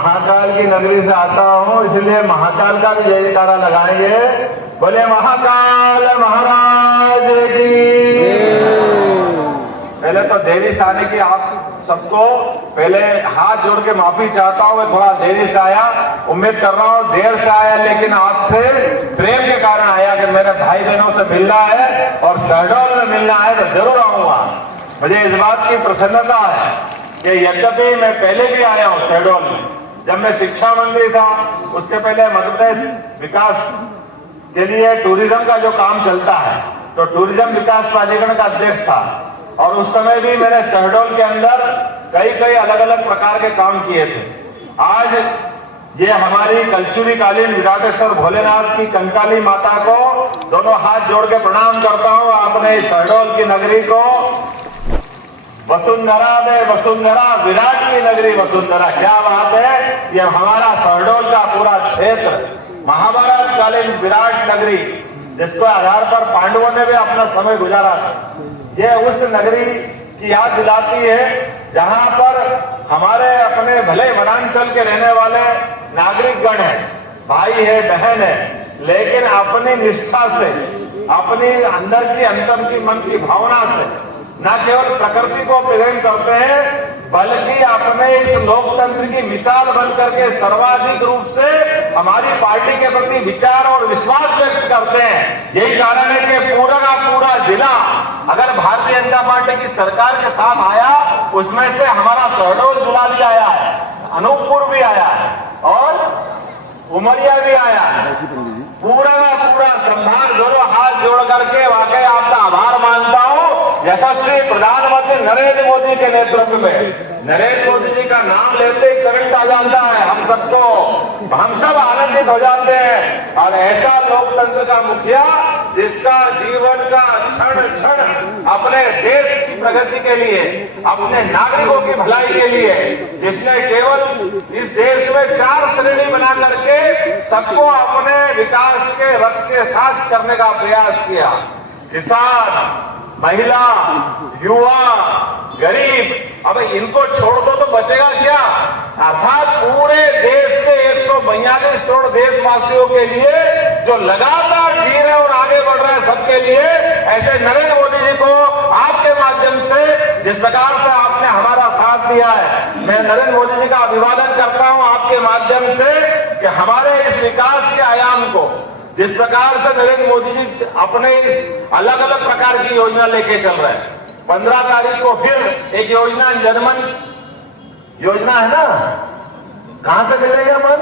महाकाल की नगरी से आता हूँ, इसलिए महाकाल का भी जयकारा लगाएंगे। बोले महाकाल महाराज की। पहले तो देरी से आने की आप सबको पहले हाथ जोड़ के माफी चाहता हूँ। मैं थोड़ा देरी से आया, उम्मीद कर रहा हूँ देर से आया, लेकिन आपसे प्रेम के कारण आया कि मेरे भाई बहनों से मिलना है और शहडोल में मिलना है तो जरूर आऊंगा। मुझे इस बात की प्रसन्नता है कि यद्यपि मैं पहले भी आया हूँ शहडोल में, जब मैं शिक्षा मंत्री था, उसके पहले मध्य प्रदेश विकास के लिए टूरिज्म का जो काम चलता है तो टूरिज्म विकास प्राधिकरण का अध्यक्ष था, और उस समय भी मैंने शहडोल के अंदर कई अलग अलग प्रकार के काम किए थे। आज ये हमारी कलचुरी कालीन विराटेश्वर भोलेनाथ की कंकाली माता को दोनों हाथ जोड़ के प्रणाम करता हूँ। आपने शहडोल की नगरी को वसुंधरा में वसुंधरा, विराट की नगरी वसुंधरा, क्या बात है। ये हमारा शहडोल का पूरा क्षेत्र महाभारत कालीन विराट नगरी, जिसके आधार पर पांडवों ने भी अपना समय गुजारा था, ये उस नगरी की याद दिलाती है जहां पर हमारे अपने भले वनांचल के रहने वाले नागरिकगण हैं, भाई है, बहन है, लेकिन अपनी निष्ठा से, अपनी अंदर की अंतर की मन की भावना से न केवल प्रकृति को प्रेम करते हैं, बल्कि अपने इस लोकतंत्र की मिसाल बन करके सर्वाधिक रूप से हमारी पार्टी के प्रति विचार और विश्वास व्यक्त करते हैं। यही कारण है कि पूरा का पूरा जिला अगर भारतीय जनता पार्टी की सरकार के साथ आया, उसमें से हमारा शहडोल जिला भी आया है, अनूपपुर भी आया है और उमरिया भी आया है। पूरा का पूरा संभाग दोनों हाथ जोड़ करके वाकई आपका आभार मानता हूं। यशस्वी प्रधानमंत्री नरेंद्र मोदी के नेतृत्व में, नरेंद्र मोदी जी का नाम लेते ही करंट आ जाता है हम सबको, हम सब आनंदित हो जाते हैं। और ऐसा लोकतंत्र का मुखिया जिसका जीवन का क्षण क्षण अपने देश की प्रगति के लिए, अपने नागरिकों की भलाई के लिए, जिसने केवल इस देश में 4 श्रेणी बना करके सबको अपने विकास के रथ के साथ करने का प्रयास किया। किसान, महिला, युवा, गरीब, अब इनको छोड़ दो तो बचेगा क्या। अर्थात पूरे देश के 142 करोड़ देशवासियों के लिए जो लगातार जी रहे और आगे बढ़ रहे हैं, सबके लिए ऐसे नरेंद्र मोदी जी को आपके माध्यम से जिस प्रकार से आपने हमारा साथ दिया है, मैं नरेंद्र मोदी जी का अभिवादन करता हूं आपके माध्यम से कि हमारे इस विकास के आयाम को जिस प्रकार से नरेंद्र मोदी जी अपने इस अलग अलग प्रकार की योजना लेके चल रहे हैं। 15 तारीख को फिर एक योजना, जनमन योजना है ना, कहां से मिलेगा मन,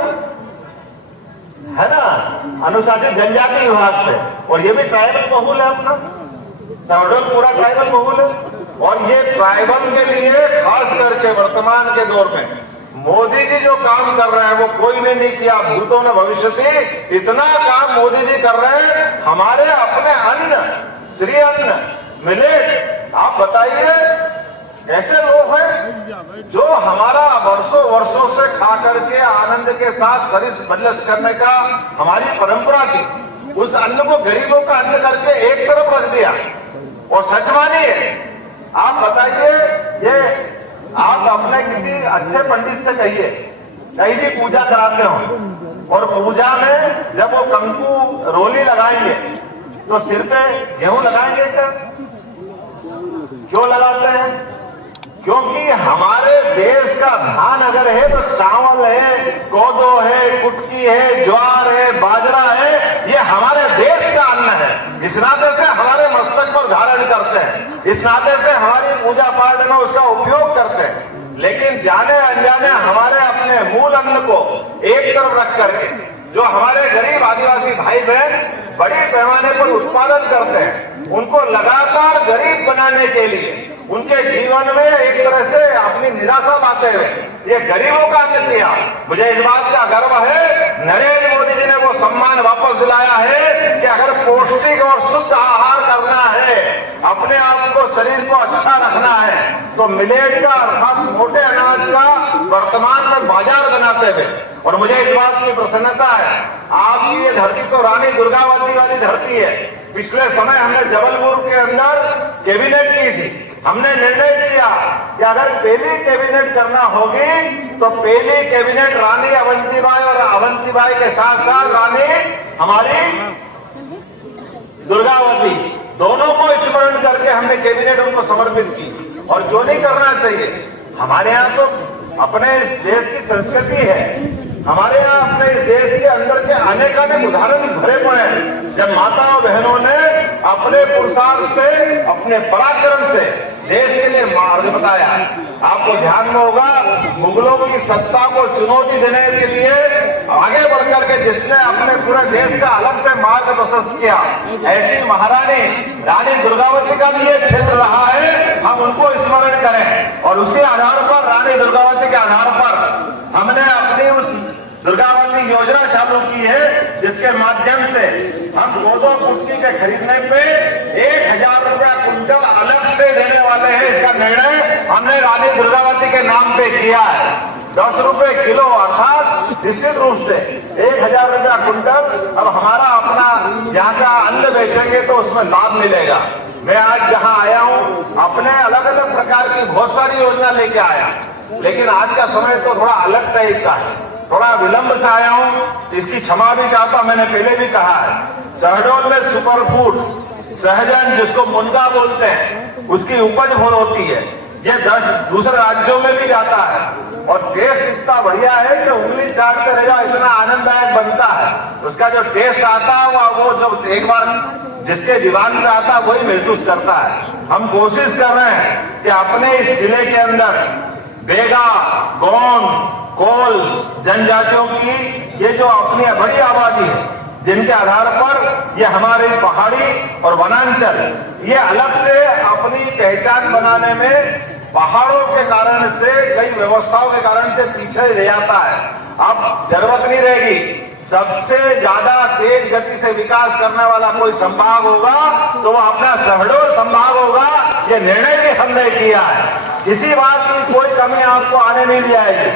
है ना, अनुसूचित जनजाति विभाग से, और ये भी ट्राइबल बहुल है अपना शहडोल, पूरा ट्राइबल बहुल है। और ये ट्राइबल के लिए खास करके वर्तमान के दौर में मोदी जी जो काम कर रहे हैं वो कोई ने नहीं किया, भूतों ने भविष्य में इतना काम मोदी जी कर रहे हैं। हमारे अपने अन्न, श्री अन्न, मिलेट, आप बताइए ऐसे लोग हैं जो हमारा वर्षों से खा करके आनंद के साथ शरीर बदलस करने का हमारी परंपरा थी, उस अन्न को गरीबों का अन्न करके एक तरफ रख दिया। और सच मानिए, आप बताइए, ये आप अपने किसी अच्छे पंडित से कहिए, कहीं भी पूजा कराते हो और पूजा में जब वो कंकु रोली लगाएंगे तो सिर पे गेहूं लगाएंगे क्या? क्यों लगाते हैं? क्योंकि हमारे देश का धान अगर है तो चावल है, कोदो है, कुटकी है, ज्वार है, बाजरा है, ये हमारे देश का अन्न है। इस नाते से हमारे मस्तक पर धारण करते हैं, इस नाते से हमारी पूजा पाठ में उसका उपयोग करते हैं। लेकिन जाने अनजाने हमारे अपने मूल अन्न को एक तरफ रख करके जो हमारे गरीब आदिवासी भाई बहन बड़े पैमाने पर उत्पादन करते हैं, उनको लगातार गरीब बनाने के लिए उनके जीवन में एक तरह से अपनी निराशा लाते हुए ये गरीबों का अन्न किया। मुझे इस बात का गर्व है, नरेंद्र मोदी जी ने वो सम्मान वापस दिलाया है कि अगर पौष्टिक और शुद्ध आहार करना है, अपने आप को, शरीर को अच्छा रखना है, तो मिलेट का अर्थात मोटे अनाज का वर्तमान में बाजार बनाते हुए, और मुझे इस बात की प्रसन्नता है, आपकी ये धरती तो रानी दुर्गावती वाली धरती है। पिछले समय हमने जबलपुर के अंदर कैबिनेट की थी, हमने निर्णय किया कि अगर पहली कैबिनेट करना होगी तो पहली कैबिनेट रानी अवंतीबाई और अवंतीबाई के साथ साथ रानी हमारी दुर्गावती, दोनों को स्मरण करके हमने कैबिनेट उनको समर्पित की। और क्यों नहीं करना चाहिए? हमारे यहाँ तो अपने इस देश की संस्कृति है, हमारे यहाँ अपने इस देश के अंदर के अनेक उदाहरण भरे पड़े हैं। जब माताओं बहनों ने अपने पुरुषार्थ से, अपने पराक्रम से देश के लिए मार्ग बताया। आपको ध्यान में होगा, मुगलों की सत्ता को चुनौती देने के लिए आगे बढ़कर के जिसने अपने पूरे देश का अलग से मार्ग प्रशस्त किया, ऐसी महारानी रानी दुर्गावती का भी ये क्षेत्र रहा है। हम उनको स्मरण करें और उसी आधार पर, रानी दुर्गावती के आधार पर हमने अपनी उस दुर्गावती योजना चालू की है, जिसके माध्यम से हम गोदो कुटकी के खरीदने पे 1000 रुपया कुंटल अलग से देने वाले हैं। इसका निर्णय हमने रानी दुर्गावती के नाम पे किया है। 10 रुपए किलो, अर्थात निश्चित रूप से 1000 रुपया कुंटल। अब हमारा अपना यहाँ का अन्न बेचेंगे तो उसमें लाभ मिलेगा। मैं आज जहाँ आया हूँ, अपने अलग अलग प्रकार की बहुत सारी योजना लेके आया, लेकिन आज का समय तो थोड़ा अलग टाइप का है, थोड़ा विलंब से आया हूं, इसकी क्षमा भी चाहता हूं। मैंने पहले भी कहा है, शहडोल में सुपर फूड सहजन, जिसको मुनगा बोलते हैं, उसकी उपज बहुत होती है। ये 10 दूसरे राज्यों में भी जाता है और टेस्ट इतना बढ़िया है कि उंगली चाटते रह जाओ, इतना आनंददायक बनता है। उसका जो टेस्ट आता है वो जब एक बार जिसके जीवन में आता है वही महसूस करता है। हम कोशिश कर रहे हैं कि अपने इस जिले के अंदर बेगा, गोंड, कोल जनजातियों की ये जो अपनी बड़ी आबादी है, जिनके आधार पर ये हमारी पहाड़ी और वनांचल ये अलग से अपनी पहचान बनाने में पहाड़ों के कारण से, कई व्यवस्थाओं के कारण से पीछे रह जाता है। अब जरूरत नहीं रहेगी, सबसे ज्यादा तेज गति से विकास करने वाला कोई संभाग होगा तो वो अपना शहडोल संभाग होगा। ये निर्णय भी हमने किया है, किसी बात की कोई कमी आपको आने नहीं दी जाएगी।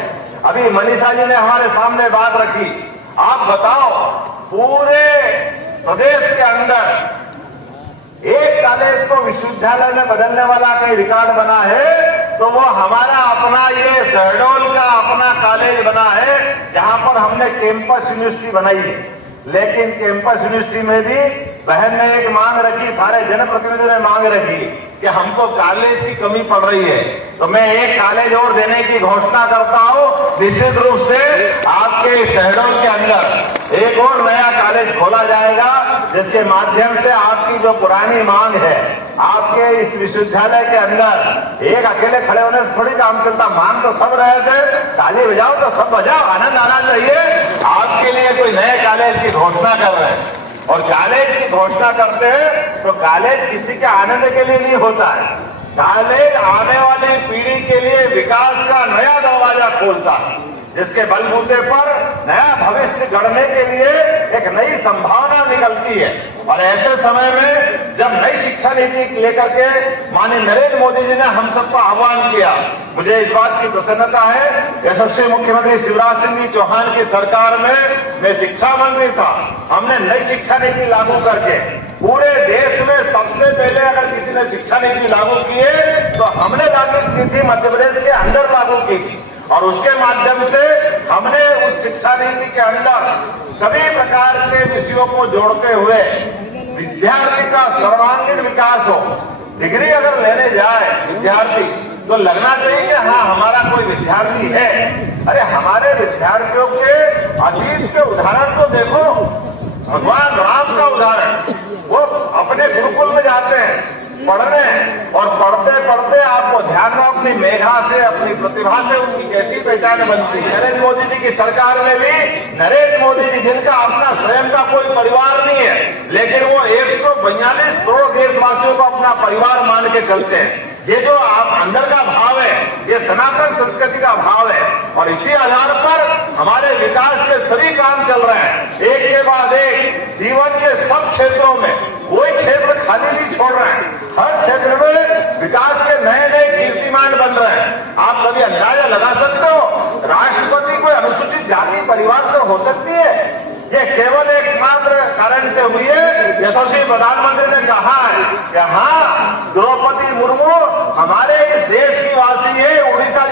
अभी मनीषा जी ने हमारे सामने बात रखी, आप बताओ पूरे प्रदेश के अंदर एक कॉलेज को विश्वविद्यालय में बदलने वाला कोई रिकॉर्ड बना है तो वो हमारा अपना ये शहडोल का अपना कॉलेज बना है, जहां पर हमने कैंपस यूनिवर्सिटी बनाई है। लेकिन कैंपस यूनिवर्सिटी में भी बहन ने एक मांग रखी, सारे जनप्रतिनिधियों ने मांग रखी कि हमको कॉलेज की कमी पड़ रही है, तो मैं एक कॉलेज और देने की घोषणा करता हूं। निश्चित रूप से आपके शहडोल के अंदर एक और नया कॉलेज खोला जाएगा, जिसके माध्यम से आपकी जो पुरानी मांग है, आपके इस विश्वविद्यालय के अंदर एक अकेले खड़े होने से थोड़ी काम चलता। मांग तो सब रहे थे, ताली बजाओ तो सब बजाओ, आनंद आना चाहिए। आपके लिए कोई नए कॉलेज की घोषणा कर रहे हैं और कॉलेज की घोषणा करते हैं तो कॉलेज किसी के आनंद के लिए नहीं होता है। कॉलेज आने वाली पीढ़ी के लिए विकास का नया दरवाजा खोलता है, जिसके बलबूते पर नया भविष्य गढ़ने के लिए एक नई संभावना निकलती है। और ऐसे समय में जब नई शिक्षा नीति लेकर के माननीय नरेंद्र मोदी जी ने हम सबको आह्वान किया, मुझे इस बात की प्रसन्नता है, यशस्वी मुख्यमंत्री शिवराज सिंह चौहान की सरकार में मैं शिक्षा मंत्री था, हमने नई शिक्षा नीति लागू करके पूरे देश में सबसे पहले अगर किसी ने शिक्षा नीति लागू की है तो हमने लागू की थी, मध्य प्रदेश के अंदर लागू की थी। और उसके माध्यम से हमने उस शिक्षा नीति के अंदर सभी प्रकार के विषयों को जोड़ते हुए विद्यार्थी का सर्वांगीण विकास हो। डिग्री अगर लेने जाए विद्यार्थी तो लगना चाहिए कि हाँ हमारा कोई विद्यार्थी है। अरे हमारे विद्यार्थियों के अतीत के उदाहरण को देखो, भगवान राम का उदाहरण, वो अपने गुरुकुल में जाते हैं पढ़ने और पढ़ते पढ़ते आपको ध्यान में अपनी मेधा से, अपनी प्रतिभा से उनकी कैसी पहचान बनती है। नरेंद्र मोदी जी की सरकार में भी नरेंद्र मोदी जी, जिनका अपना स्वयं का कोई परिवार नहीं है, लेकिन वो 142 करोड़ देशवासियों को अपना परिवार मान के चलते हैं। ये जो आप अंदर का भाव है, ये सनातन संस्कृति का भाव है और इसी आधार पर हमारे विकास के सभी काम चल रहे हैं। एक के बाद एक जीवन के सब क्षेत्रों में कोई क्षेत्र खाली नहीं छोड़ रहे हैं। हर क्षेत्र में विकास के नए नए कीर्तिमान बन रहे हैं। आप कभी अंदाजा लगा सकते हो, राष्ट्रपति कोई अनुसूचित जाति परिवार से हो सकती है? ये केवल एकमात्र कारण से हुई है, यशस्वी प्रधानमंत्री ने कहा है कि हाँ द्रौपदी मुर्मू हमारे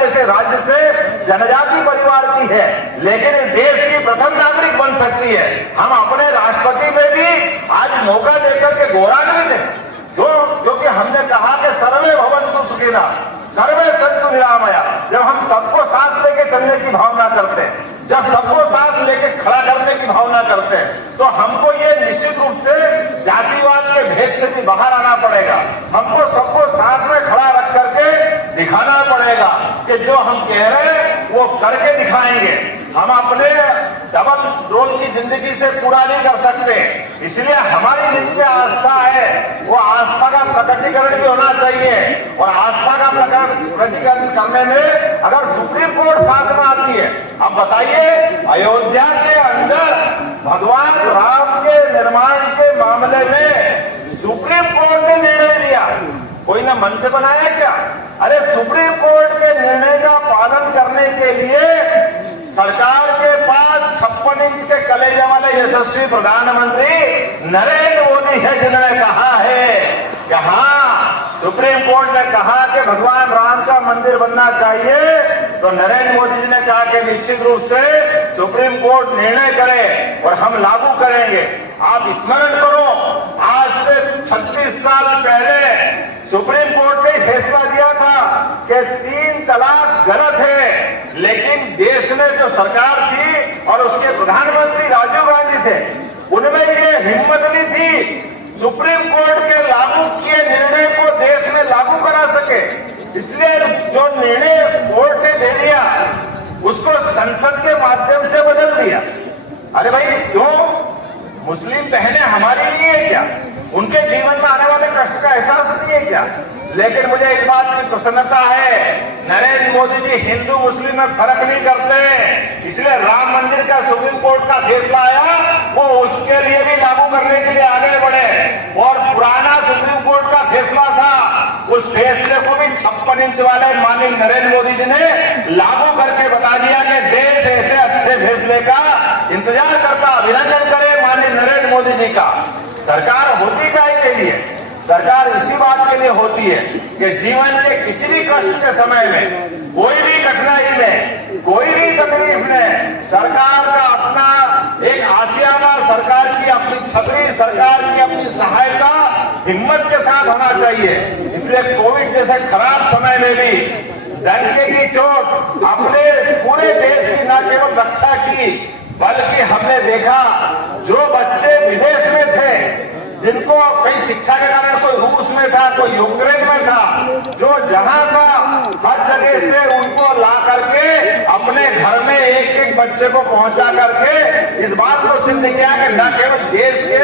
जैसे राज्य से जनजाति परिवार की है, लेकिन इस देश की प्रथम नागरिक बन सकती है। हम अपने राष्ट्रपति में भी आज मौका देकर के गौरवान्वित हैं, क्योंकि हमने कहा कि सर्वे भवन्तु सुखिनः, सर्वे सन्तु निरामया। जब हम सबको साथ लेके चलने की भावना करते हैं, जब सबको साथ लेके खड़ा करने की भावना करते हैं, तो हमको ये निश्चित रूप से जातिवाद के भेद से भी बाहर आना पड़ेगा। हमको सबको साथ में खड़ा रख करके दिखाना पड़ेगा कि जो हम कह रहे हैं वो करके दिखाएंगे। हम अपने डबल रोल की जिंदगी से पूरा नहीं कर सकते, इसलिए हमारी जिनमें आस्था है वो आस्था का प्रकटीकरण भी होना चाहिए। और आस्था का प्रकटीकरण करने में अगर सुप्रीम कोर्ट साथ में आती है, अब बताइए अयोध्या के अंदर भगवान राम के निर्माण के मामले में सुप्रीम कोर्ट ने निर्णय लिया, कोई ना मन से बनाया क्या? अरे सुप्रीम कोर्ट के निर्णय का पालन करने के लिए सरकार के पास 56 इंच के कलेजे वाले यशस्वी प्रधानमंत्री नरेंद्र मोदी है, जिन्होंने कहा है कि हाँ, सुप्रीम कोर्ट ने कहा कि भगवान राम का मंदिर बनना चाहिए, तो नरेंद्र मोदी जी ने कहा कि निश्चित रूप से सुप्रीम कोर्ट निर्णय करे और हम लागू करेंगे। आप स्मरण करो, आज से 36 साल पहले सुप्रीम कोर्ट ने फैसला दिया था कि 3 तलाक गलत है, लेकिन देश में जो सरकार थी और उसके प्रधानमंत्री राजीव गांधी थे, उनमें ये हिम्मत नहीं थी सुप्रीम कोर्ट के लागू किए निर्णय को देश में लागू करा सके। इसलिए जो निर्णय कोर्ट ने दे दिया उसको संसद के माध्यम से बदल दिया। अरे भाई, क्यों? मुस्लिम बहनें हमारे लिए है क्या? उनके जीवन में आने वाले कष्ट का एहसास नहीं है क्या? लेकिन मुझे इस बात की प्रसन्नता है, नरेंद्र मोदी जी हिंदू मुस्लिम में फर्क नहीं करते, इसलिए राम मंदिर का सुप्रीम कोर्ट का फैसला आया, वो उसके लिए भी लागू करने के लिए आगे बढ़े। और पुराना सुप्रीम कोर्ट का फैसला था, उस फैसले को भी 56 इंच वाले माननीय नरेंद्र मोदी जी ने लागू करके बता दिया कि देश ऐसे अच्छे फैसले का इंतजार करता। अभिनंदन करें माननीय नरेंद्र मोदी जी का। सरकार होती काय के लिए? सरकार इसी बात के लिए होती है कि जीवन के किसी भी कष्ट के समय में, कोई भी कठिनाई में, कोई भी तकलीफ में सरकार का अपना एक आशियाना, सरकार की अपनी छतरी, सरकार की अपनी सहायता हिम्मत के साथ होना चाहिए। इसलिए कोविड जैसे खराब समय में भी डंके की चोट अपने पूरे देश की न केवल रक्षा की, बल्कि हमने देखा जो बच्चे विदेश में थे, जिनको कई शिक्षा के कारण कोई रूस में था, कोई यूक्रेन में था, जो जहां का हर जगह से उनको ला करके अपने घर में एक एक बच्चे को पहुंचा करके इस बात को सिद्ध किया कि न केवल देश के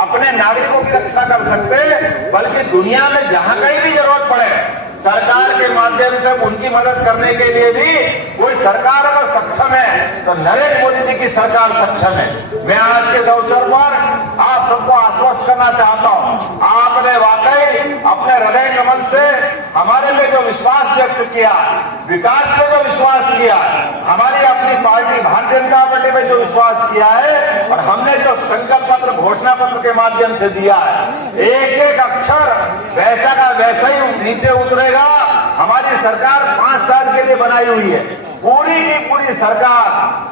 अपने नागरिकों की रक्षा कर सकते, बल्कि दुनिया में जहां कहीं भी जरूरत पड़े सरकार के माध्यम से उनकी मदद करने के लिए भी कोई सरकार अगर सक्षम है तो नरेंद्र मोदी जी की सरकार सक्षम है। मैं आज के अवसर पर आप सबको आश्वस्त करना चाहता हूं, आपने वाकई अपने हृदय कमल से हमारे में जो विश्वास व्यक्त किया, विकास में जो विश्वास किया, हमारी अपनी पार्टी भारतीय जनता पार्टी में जो विश्वास किया है, और हमने जो संकल्प पत्र, घोषणा पत्र के माध्यम से दिया है, एक एक अक्षर वैसा का वैसा ही नीचे उतरेगा। हमारी सरकार 5 साल के लिए बनाई हुई है, पूरी की पूरी सरकार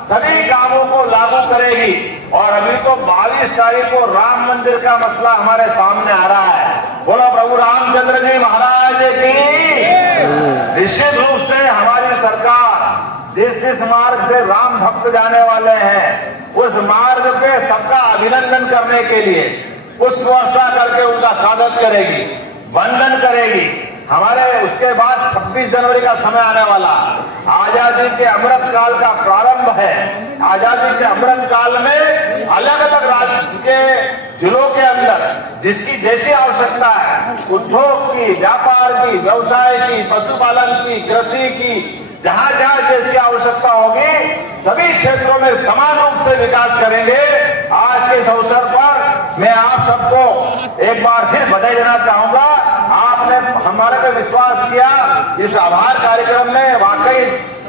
सभी कामों को लागू करेगी। और अभी तो 22 तारीख को राम मंदिर का मसला हमारे सामने आ रहा है। बोलो प्रभु रामचंद्र जी महाराज की। निश्चित रूप से हमारी सरकार जिस मार्ग से राम भक्त जाने वाले हैं, उस मार्ग पे सबका अभिनंदन करने के लिए पुष्प वर्षा करके उनका स्वागत करेगी, वंदन करेगी। हमारे उसके बाद 26 जनवरी का समय आने वाला, आजादी के अमृत काल का प्रारंभ है। आजादी के अमृत काल में अलग अलग राज्य के जिलों के अंदर जिसकी जैसी आवश्यकता है, उद्योग की, व्यापार की, व्यवसाय की, पशुपालन की, कृषि की, जहां जहां जैसी आवश्यकता होगी, सभी क्षेत्रों में समान रूप से विकास करेंगे। आज के इस अवसर पर मैं आप सबको एक बार फिर बधाई देना चाहूंगा। आपने हमारे पे विश्वास किया, इस आभार कार्यक्रम में वाकई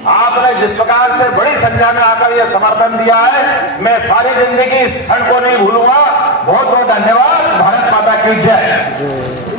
आपने जिस प्रकार से बड़ी संख्या में आकर यह समर्थन दिया है, मैं सारी जिंदगी इस क्षण को नहीं भूलूंगा। बहुत बहुत धन्यवाद। भारत माता की जय।